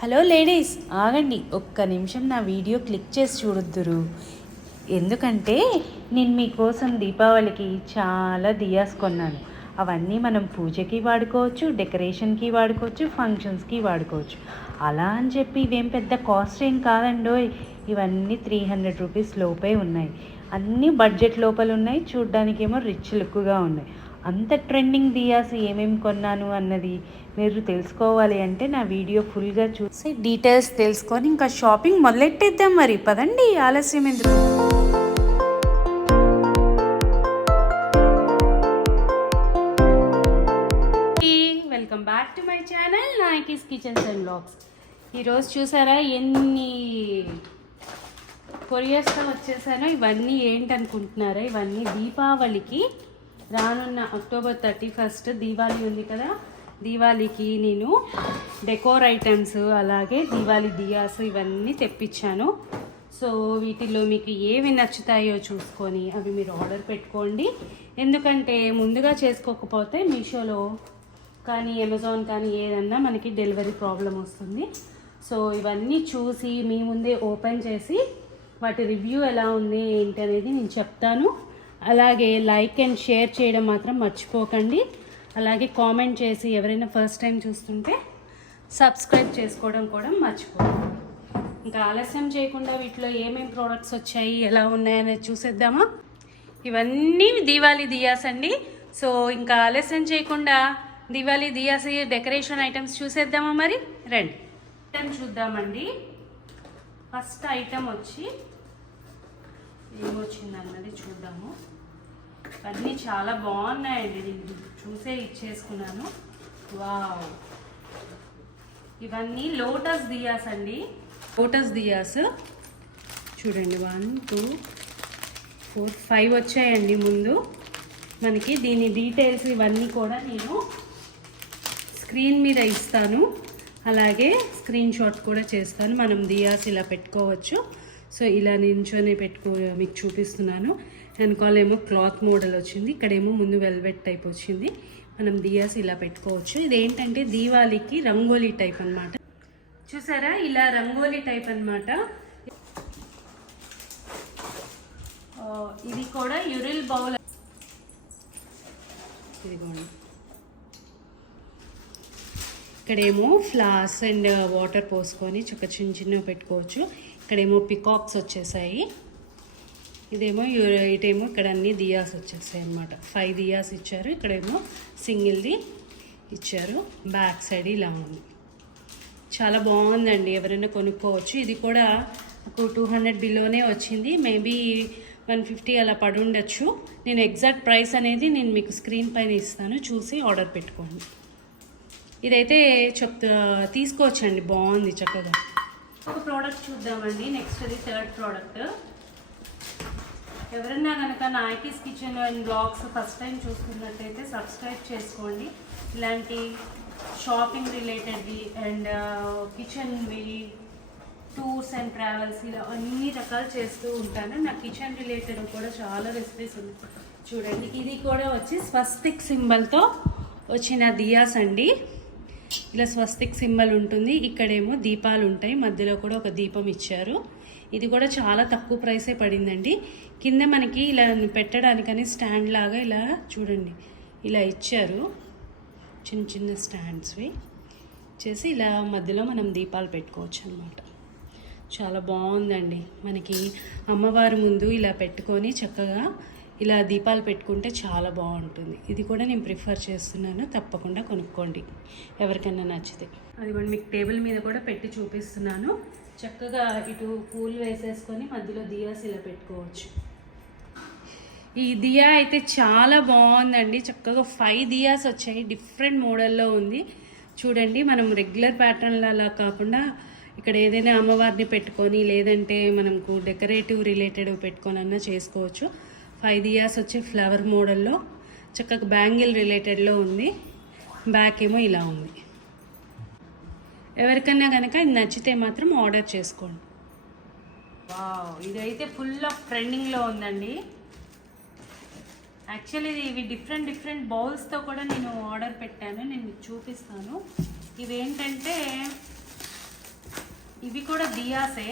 Hello ladies, ఆగండి ఒక్క నిమిషం, నా వీడియో క్లిక్ చేసి చూడొద్దురు. ఎందుకంటే నేను మీకోసం దీపావళికి చాలా దియాస్ కొన్నాను. అవన్నీ మనం పూజకి వాడుకోవచ్చు, డెకరేషన్కి వాడుకోవచ్చు, ఫంక్షన్స్కి వాడుకోవచ్చు. అలా అని చెప్పి ఇవేం పెద్ద కాస్ట్ ఏం కాదండోయ్. ఇవన్నీ 300 రూపీస్ లోపే ఉన్నాయి. అన్నీ బడ్జెట్ లోపల ఉన్నాయి. చూడ్డానికేమో రిచ్ లుక్గా ఉన్నాయి. అంత ట్రెండింగ్ దియాస్ ఏమేమి కొన్నాను అన్నది మీరు తెలుసుకోవాలి అంటే నా వీడియో ఫుల్గా చూసి డీటెయిల్స్ తెలుసుకొని ఇంకా షాపింగ్ మొదలెట్టేద్దాం. మరి పదండి, ఆలస్యం ఎందుకు. Welcome back to my channel Nayakis kitchens and vlogs. ఈరోజు చూసారా ఎన్ని కొరియర్స్తో వచ్చేసానో. ఇవన్నీ ఏంటనుకుంటున్నారా? ఇవన్నీ దీపావళికి రానున్న అక్టోబర్ 31 దీవాళి ఉంది కదా, దీవాళికి నేను డెకోర్ ఐటమ్స్ అలాగే దీవాళి దియాస్ ఇవన్నీ తెప్పించాను. సో వీటిలో మీకు ఏవి నచ్చుతాయో చూసుకొని అవి మీరు ఆర్డర్ పెట్టుకోండి. ఎందుకంటే ముందుగా చేసుకోకపోతే మీషోలో కానీ అమెజాన్ కానీ ఏదన్నా మనకి డెలివరీ ప్రాబ్లం వస్తుంది. సో ఇవన్నీ చూసి మీ ముందే ఓపెన్ చేసి వాటి రివ్యూ ఎలా ఉంది ఏంటి అనేది నేను చెప్తాను. అలాగే లైక్ అండ్ షేర్ చేయడం మాత్రం మర్చిపోకండి. అలాగే కామెంట్ చేసి ఎవరైనా ఫస్ట్ టైం చూస్తుంటే సబ్స్క్రైబ్ చేసుకోవడం కూడా మర్చిపోకండి. ఇంకా ఆలస్యం చేయకుండా వీటిలో ఏమేమి ప్రోడక్ట్స్ వచ్చాయి, ఎలా ఉన్నాయనేది చూసేద్దామా. ఇవన్నీ దీవాళి దియాస్ అండి. సో ఇంకా ఆలస్యం చేయకుండా దీవాళి దియాస్ డెకరేషన్ ఐటమ్స్ చూసేద్దామా. మరి రండి ఐటమ్ చూద్దామండి. ఫస్ట్ ఐటమ్ వచ్చి ఏమొచ్చింది అన్నది చూద్దాము. అన్నీ చాలా బాగున్నాయండి, నేను చూసే ఇచ్చేసుకున్నాను. వావ్, ఇవన్నీ లోటస్ దియాస్ అండి. లోటస్ దియాస్ చూడండి, 1 2 4 5 వచ్చాయండి ముందు మనకి. దీని డీటెయిల్స్ ఇవన్నీ కూడా నేను స్క్రీన్ మీద ఇస్తాను, అలాగే స్క్రీన్ షాట్ కూడా చేస్తాను. మనం దియాస్ ఇలా పెట్టుకోవచ్చు. సో ఇలా నించొని మీకు చూపిస్తున్నాను. వెనకాలేమో క్లాత్ మోడల్ వచ్చింది, ఇక్కడేమో ముందు వెల్వెట్ టైప్ వచ్చింది. మనం దియాస్ ఇలా పెట్టుకోవచ్చు. ఇదేంటంటే దీవాళికి రంగోలీ టైప్ అనమాట. చూసారా, ఇలా రంగోలీ టైప్ అనమాట. ఇది కూడా యురిల్ బౌల్. ఇదిగోండి, ఇక్కడేమో ఫ్లాస్ అండ్ వాటర్ పోసుకొని చిన్న చిన్నవి పెట్టుకోవచ్చు. ఇక్కడేమో పికాక్స్ వచ్చేసాయి. ఇదేమో ఇటేమో ఇక్కడ అన్ని దియాస్ వచ్చేసాయి అన్నమాట. 5 దియాస్ ఇచ్చారు. ఇక్కడేమో సింగిల్ది ఇచ్చారు. బ్యాక్ సైడ్ ఇలా ఉంది. చాలా బాగుందండి, ఎవరైనా కొనుక్కోవచ్చు. ఇది కూడా ఒక 200 బిలోనే వచ్చింది. మేబీ 150 అలా పడి ఉండొచ్చు. నేను ఎగ్జాక్ట్ ప్రైస్ అనేది నేను మీకు స్క్రీన్ పైన ఇస్తాను, చూసి ఆర్డర్ పెట్టుకోండి. ఇదైతే తీసుకోవచ్చండి, బాగుంది చక్కగా. ఒక ప్రోడక్ట్ చూద్దామండి. నెక్స్ట్ అది థర్డ్ ప్రోడక్ట్. ఎవరైనా కనుక Nayaki's kitchen and blogs first time చూస్తున్నట్టయితే సబ్స్క్రైబ్ చేసుకోండి. ఇలాంటి షాపింగ్ రిలేటెడ్వి అండ్ కిచెన్వి, టూర్స్ అండ్ ట్రావెల్స్ ఇలా అన్ని రకాలు చేస్తూ ఉంటాను. నా కిచెన్ రిలేటెడ్ కూడా చాలా రెసిపీస్ ఉన్నాయి. చూడండి, ఇది కూడా వచ్చి స్వస్తిక్ సింబల్తో వచ్చిన దియాస్ అండి. ఇలా స్వస్తిక్ సింబల్ ఉంటుంది. ఇక్కడేమో దీపాలు ఉంటాయి, మధ్యలో కూడా ఒక దీపం ఇచ్చారు. ఇది కూడా చాలా తక్కువ ప్రైసే పడిందండి. కింద మనకి ఇలా పెట్టడానికని స్టాండ్ లాగా ఇలా చూడండి ఇలా ఇచ్చారు, చిన్న చిన్న స్టాండ్స్వి చేసి ఇలా మధ్యలో మనం దీపాలు పెట్టుకోవచ్చు అన్నమాట. చాలా బాగుందండి. మనకి అమ్మవారి ముందు ఇలా పెట్టుకొని చక్కగా ఇలా దీపాలు పెట్టుకుంటే చాలా బాగుంటుంది. ఇది కూడా నేను ప్రిఫర్ చేస్తున్నాను, తప్పకుండా కొనుక్కోండి ఎవరికైనా నచ్చితే. అది కూడా మీకు టేబుల్ మీద కూడా పెట్టి చూపిస్తున్నాను. చక్కగా ఇటు పూలు వేసేసుకొని మధ్యలో దియాస్ ఇలా పెట్టుకోవచ్చు. ఈ దియా అయితే చాలా బాగుందండి. చక్కగా 5 దియాస్ వచ్చాయి, డిఫరెంట్ మోడల్లో ఉంది. చూడండి, మనం రెగ్యులర్ ప్యాటర్న్లో అలా కాకుండా ఇక్కడ ఏదైనా అమ్మవారిని పెట్టుకొని లేదంటే మనకు డెకరేటివ్ రిలేటెడ్ పెట్టుకొని అన్నా చేసుకోవచ్చు. 5 దియాస్ వచ్చి ఫ్లవర్ మోడల్లో చక్కగా బ్యాంగిల్ రిలేటెడ్లో ఉంది. బ్యాక్ ఏమో ఇలా ఉంది. ఎవరికన్నా కనుక ఇది నచ్చితే మాత్రం ఆర్డర్ చేసుకోండి. వావ్, ఇదైతే ఫుల్ ఆఫ్ ట్రెండింగ్లో ఉందండి. యాక్చువల్లీ ఇవి డిఫరెంట్ బౌల్స్తో కూడా నేను ఆర్డర్ పెట్టాను, నేను మీకు చూపిస్తాను. ఇవేంటంటే ఇవి కూడా దియాసే.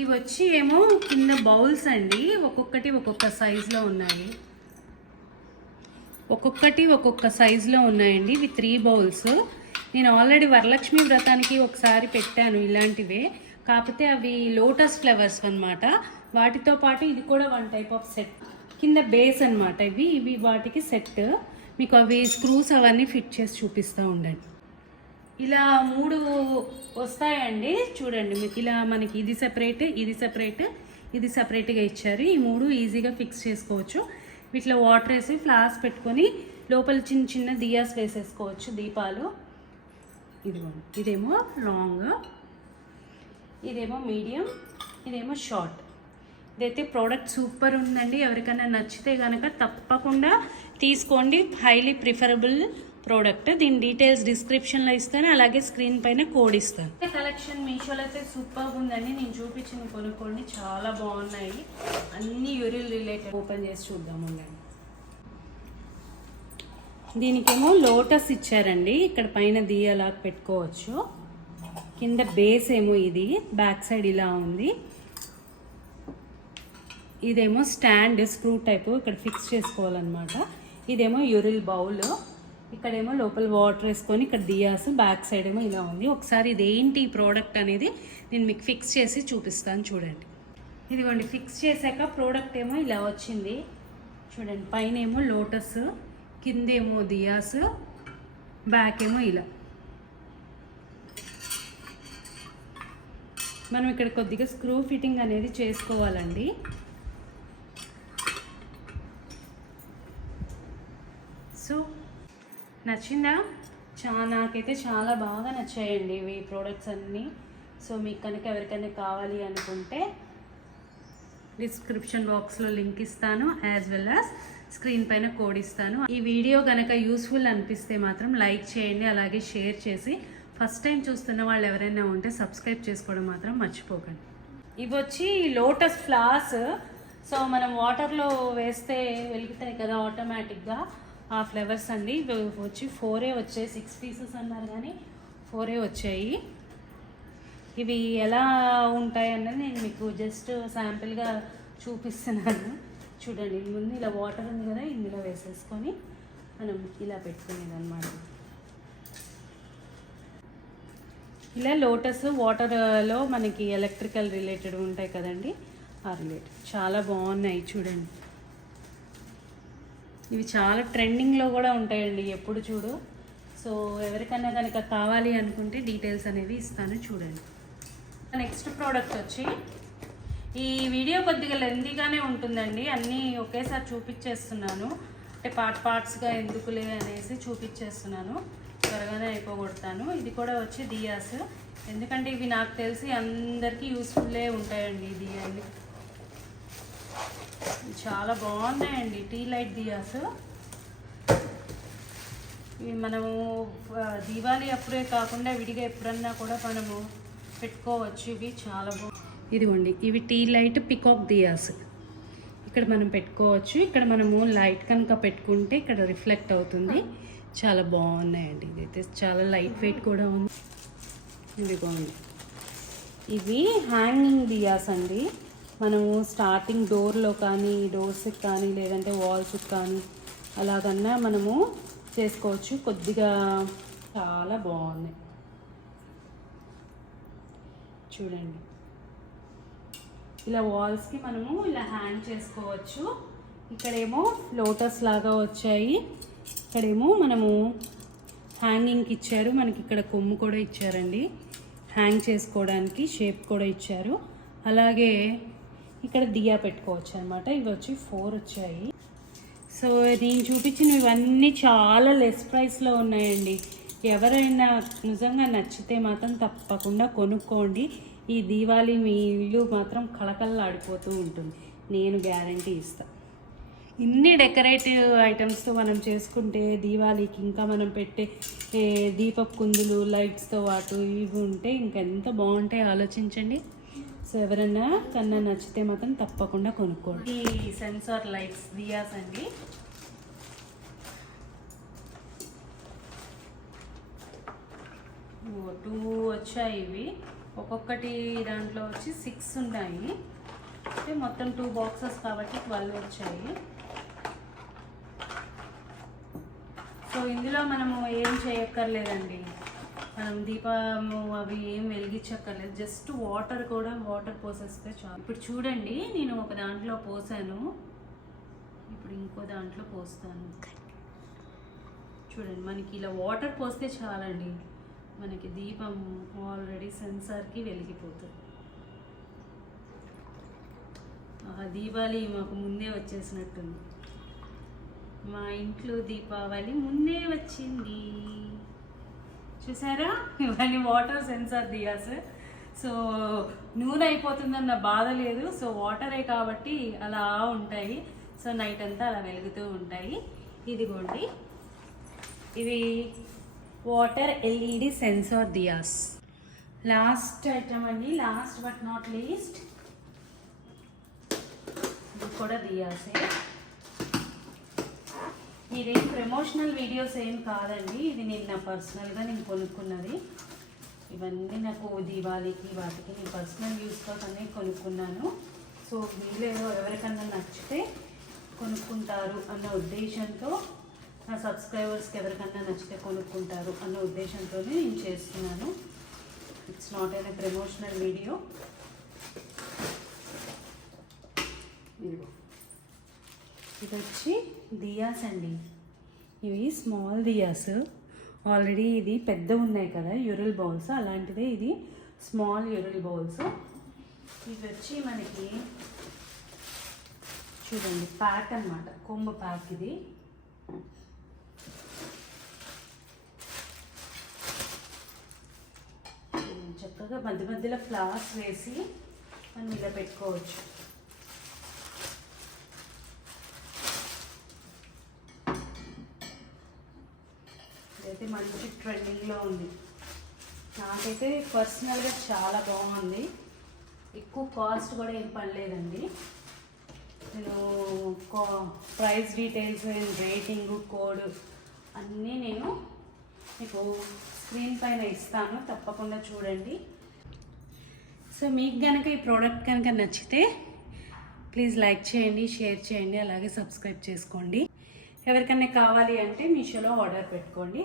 ఇవి వచ్చి ఏమో కింద బౌల్స్ అండి, ఒక్కొక్కటి ఒక్కొక్క సైజులో ఉన్నాయి. ఒక్కొక్కటి ఒక్కొక్క సైజులో ఉన్నాయండి. ఇవి 3 బౌల్స్. నేను ఆల్రెడీ వరలక్ష్మి వ్రతానికి ఒకసారి పెట్టాను ఇలాంటివే, కాకపోతే అవి లోటస్ ఫ్లవర్స్ అన్నమాట. వాటితో పాటు ఇది కూడా 1 టైప్ ఆఫ్ సెట్. కింద బేస్ అన్నమాట. ఇవి వాటికి సెట్. మీకు అవి స్క్రూస్ అవన్నీ ఫిట్ చేసి చూపిస్తూ ఉండండి. ఇలా 3 వస్తాయండి. చూడండి, మీకు ఇలా మనకి ఇది సెపరేట్, ఇది సెపరేట్, ఇది సెపరేట్గా ఇచ్చారు. ఈ 3 ఈజీగా ఫిక్స్ చేసుకోవచ్చు. వీటిలో వాటర్ వేసి ఫ్లాస్ పెట్టుకొని లోపల చిన్న చిన్న దియాస్ వేసేసుకోవచ్చు, దీపాలు. ఇదిగోండి, ఇదేమో లాంగ్, ఇదేమో మీడియం, ఇదేమో షార్ట్. ఇదైతే ప్రోడక్ట్ సూపర్ ఉందండి. ఎవరికైనా నచ్చితే కనుక తప్పకుండా తీసుకోండి. Highly preferable product. దీని డీటెయిల్స్ డిస్క్రిప్షన్లో ఇస్తాను, అలాగే స్క్రీన్ పైన కోడ్ ఇస్తాను. కలెక్షన్ మీషోలో అయితే సూపర్ ఉందండి. నేను చూపించింది కొనుక్కోండి, చాలా బాగున్నాయి. అన్ని యూరిల్ రిలేటెడ్. ఓపెన్ చేసి చూద్దాము. దీనికేమో లోటస్ ఇచ్చారండి. ఇక్కడ పైన దియలా పెట్టుకోవచ్చు. కింద బేస్ ఏమో ఇది, బ్యాక్ సైడ్ ఇలా ఉంది. ఇదేమో స్టాండ్, స్క్రూ టైపు, ఇక్కడ ఫిక్స్ చేసుకోవాలన్నమాట. ఇదేమో యూరిల్ బౌల్. ఇక్కడేమో లోపల వాటర్ వేసుకొని ఇక్కడ దియాస్, బ్యాక్ సైడ్ ఏమో ఇలా ఉంది. ఒకసారి ఇదేంటి ప్రోడక్ట్ అనేది నేను మీకు ఫిక్స్ చేసి చూపిస్తాను, చూడండి. ఇదిగోండి, ఫిక్స్ చేశాక ప్రోడక్ట్ ఏమో ఇలా వచ్చింది. చూడండి, పైన ఏమో లోటస్, కిందేమో దియాస్, బ్యాక్ ఏమో ఇలా. మనం ఇక్కడ కొద్దిగా స్క్రూ ఫిట్టింగ్ అనేది చేసుకోవాలండి. సో నచ్చిందా? నాకైతే చాలా బాగా నచ్చాయండి ఇవి ప్రోడక్ట్స్ అన్నీ. సో మీకు కనుక ఎవరికైనా కావాలి అనుకుంటే డిస్క్రిప్షన్ బాక్స్లో లింక్ ఇస్తాను, యాజ్ వెల్ యాజ్ స్క్రీన్ పైన కోడ్ ఇస్తాను. ఈ వీడియో కనుక యూస్ఫుల్ అనిపిస్తే మాత్రం లైక్ చేయండి, అలాగే షేర్ చేసి ఫస్ట్ టైం చూస్తున్న వాళ్ళు ఎవరైనా ఉంటే సబ్స్క్రైబ్ చేసుకోవడం మాత్రం మర్చిపోకండి. ఇవి వచ్చి లోటస్ ఫ్లాస్. సో మనం వాటర్లో వేస్తే వెలుగుతాయి కదా ఆటోమేటిక్గా, ఆ ఫ్లవర్స్ అండి. ఇవి వచ్చి 4 వచ్చాయి. 6 పీసెస్ అన్నారు కానీ 4 వచ్చాయి. ఇవి ఎలా ఉంటాయి అన్నది నేను మీకు జస్ట్ శాంపిల్గా చూపిస్తున్నాను. చూడండి, ముందు ఇలా వాటర్ ఉంది కదా, ఇందులో వేసేసుకొని మనం ఇలా పెట్టుకునేది అనమాట. ఇలా లోటస్ వాటర్లో మనకి ఎలక్ట్రికల్ రిలేటెడ్ ఉంటాయి కదండి, ఆ రిలేటెడ్ చాలా బాగున్నాయి. చూడండి, ఇవి చాలా ట్రెండింగ్లో కూడా ఉంటాయండి ఎప్పుడు చూడు. సో ఎవరికైనా కనుక కావాలి అనుకుంటే డీటెయిల్స్ అనేవి ఇస్తాను, చూడండి. నెక్స్ట్ ప్రోడక్ట్ వచ్చి, ఈ వీడియో కొద్దిగా లెందీగానే ఉంటుందండి. అన్నీ ఒకేసారి చూపించేస్తున్నాను, అంటే పార్ట్స్గా ఎందుకులే అనేసి చూపించేస్తున్నాను. త్వరగానే అయిపోగొడతాను. ఇది కూడా వచ్చి దియాస్, ఎందుకంటే ఇవి నాకు తెలిసి అందరికీ యూస్ఫుల్లే ఉంటాయండి. ఈ దియాలు చాలా బాగున్నాయండి. Tea light diyas. ఇవి మనము దీవాళి అప్పుడే కాకుండా విడిగా ఎప్పుడన్నా కూడా మనము పెట్టుకోవచ్చు. ఇవి చాలా ఇదిగోండి, ఇవి టీ లైట్ పికాక్ దియాస్. ఇక్కడ మనం పెట్టుకోవచ్చు. ఇక్కడ మనము లైట్ కనుక పెట్టుకుంటే ఇక్కడ రిఫ్లెక్ట్ అవుతుంది. చాలా బాగున్నాయండి. ఇదైతే చాలా లైట్ వెయిట్ కూడా ఉంది. ఇదిగోండి, ఇవి హ్యాంగింగ్ దియాస్ అండి. మనము స్టార్టింగ్ డోర్లో కానీ, డోర్స్కి కానీ, లేదంటే వాల్స్కి కానీ అలాగన్నా మనము చేసుకోవచ్చు. కొద్దిగా చాలా బాగున్నాయి, చూడండి. ఇలా వాల్స్కి మనము ఇలా హ్యాంగ్ చేసుకోవచ్చు. ఇక్కడేమో లోటస్ లాగా వచ్చాయి. ఇక్కడేమో మనము హ్యాంగింగ్కి ఇచ్చారు. మనకి ఇక్కడ కొమ్ము కూడా ఇచ్చారండి, హ్యాంగ్ చేసుకోవడానికి షేప్ కూడా ఇచ్చారు. అలాగే ఇక్కడ దియా పెట్టుకోవచ్చు అనమాట. ఇవి వచ్చి 4 వచ్చాయి. సో నేను చూపించిన ఇవన్నీ చాలా లెస్ ప్రైస్లో ఉన్నాయండి. ఎవరైనా నిజంగా నచ్చితే మాత్రం తప్పకుండా కొనుక్కోండి. ఈ దీవాళి మీ ఇల్లు మాత్రం కళకళలాడిపోతూ ఉంటుంది, నేను గ్యారంటీ ఇస్తాను. ఇన్ని డెకరేటివ్ ఐటమ్స్తో మనం చేసుకుంటే దీవాళికి ఇంకా మనం పెట్టే దీపపు కుందులు లైట్స్తో వాటు ఇవి ఉంటే ఇంకెంత బాగుంటాయి ఆలోచించండి. సో ఎవరన్నా కన్నా నచ్చితే మాత్రం తప్పకుండా కొనుక్కోండి. ఈ సెన్సార్ లైట్స్ దియాస్ అండి. టూ వచ్చాయి ఇవి. ఒక్కొక్కటి దాంట్లో వచ్చి 6 ఉన్నాయి. అంటే మొత్తం 2 బాక్సెస్ కాబట్టి 12 వచ్చాయి. సో ఇందులో మనము ఏం చేయక్కర్లేదండి, మనం దీపము అవి ఏం వెలిగించక్కర్లేదు, జస్ట్ వాటర్ పోసేస్తే చాలు. ఇప్పుడు చూడండి, నేను ఒక దాంట్లో పోసాను, ఇప్పుడు ఇంకో దాంట్లో పోస్తాను. చూడండి, మనకి ఇలా వాటర్ పోస్తే చాలండి, మనకి దీపం ఆల్రెడీ సెన్సార్కి వెలిగిపోతుంది. దీపావళి మాకు ముందే వచ్చేసినట్టుంది, మా ఇంట్లో దీపావళి ముందే వచ్చింది. చూసారా, ఇవన్నీ వాటర్ సెన్సార్ దియాస్. సో నూనె అయిపోతుందన్న బాధ లేదు, సో వాటరే కాబట్టి అలా ఉంటాయి. సో నైట్ అంతా అలా వెలుగుతూ ఉంటాయి. ఇదిగోండి, ఇవి water LED sensor diyas. Last item అండి, లాస్ట్ బట్ నాట్ లీస్ట్, ఇది కూడా దియాసే. ఇదేం ప్రమోషనల్ వీడియోస్ ఏం కాదండి, ఇది నేను పర్సనల్గా నేను కొనుక్కున్నది. ఇవన్నీ నాకు దీపావళికి వాటికి నేను పర్సనల్ యూస్ కోసమే కొనుక్కున్నాను. సో వీళ్ళేదో ఎవరికన్నా నచ్చితే కొనుక్కుంటారు అన్న ఉద్దేశంతో, నా సబ్స్క్రైబర్స్కి ఎవరికన్నా నచ్చితే కొనుక్కుంటారు అన్న ఉద్దేశంతోనే నేను చేస్తున్నాను. It's not an promotional video. ఇది వచ్చి దియాస్ అండి, ఇవి స్మాల్ దియాస్. ఆల్రెడీ ఇది పెద్ద ఉన్నాయి కదా యూరల్ బౌల్స్, అలాంటిదే ఇది స్మాల్ యూరల్ బౌల్స్. ఇది వచ్చి మనకి చూడండి ప్యాక్ అన్నమాట, కొమ్మ ప్యాక్. ఇది చక్కగా మధ్య మధ్యలో ఫ్లవర్స్ వేసి మనం ఇలా పెట్టుకోవచ్చు. ఇదైతే మంచి ట్రెండింగ్లో ఉంది, నాకైతే పర్సనల్గా చాలా బాగుంది. ఎక్కువ కాస్ట్ కూడా ఏం పడలేదండి. నేను price details and rating code అన్నీ నేను మీకు స్క్రీన్ పైన ఇస్తాను, తప్పకుండా చూడండి. సో మీకు కనుక ఈ ప్రోడక్ట్ కనుక నచ్చితే ప్లీజ్ లైక్ చేయండి, షేర్ చేయండి, అలాగే సబ్స్క్రైబ్ చేసుకోండి. ఎవరికైనా కావాలి అంటే మీషోలో ఆర్డర్ పెట్టుకోండి.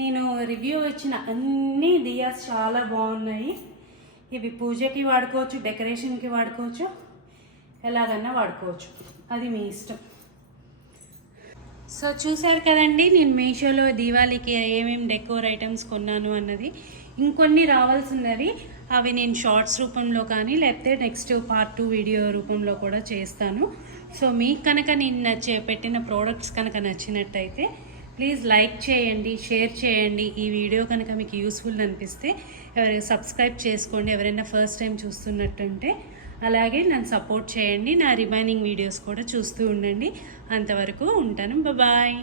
నేను రివ్యూ ఇచ్చిన అన్ని దియాస్ చాలా బాగున్నాయి. ఇవి పూజకి వాడుకోవచ్చు, డెకరేషన్కి వాడుకోవచ్చు, ఎలాగన్నా వాడుకోవచ్చు, అది మీ ఇష్టం. సో చూసారు కదండి, నేను మీషోలో దీవాళికి ఏమేమి డెకోర్ ఐటమ్స్ కొన్నాను అన్నది. ఇంకొన్ని రావాల్సినవి అవి నేను షార్ట్స్ రూపంలో కానీ లేకపోతే నెక్స్ట్ పార్ట్ 2 వీడియో రూపంలో కూడా చేస్తాను. సో మీకు కనుక నేను పెట్టిన ప్రోడక్ట్స్ కనుక నచ్చినట్టయితే ప్లీజ్ లైక్ చేయండి, షేర్ చేయండి. ఈ వీడియో కనుక మీకు యూస్ఫుల్ అనిపిస్తే సబ్స్క్రైబ్ చేసుకోండి, ఎవరైనా ఫస్ట్ టైం చూస్తున్నట్టుంటే. అలాగే నన్ను సపోర్ట్ చేయండి, నా రిమైనింగ్ వీడియోస్ కూడా చూస్తూ ఉండండి. అంతవరకు ఉంటాను, బాయ్.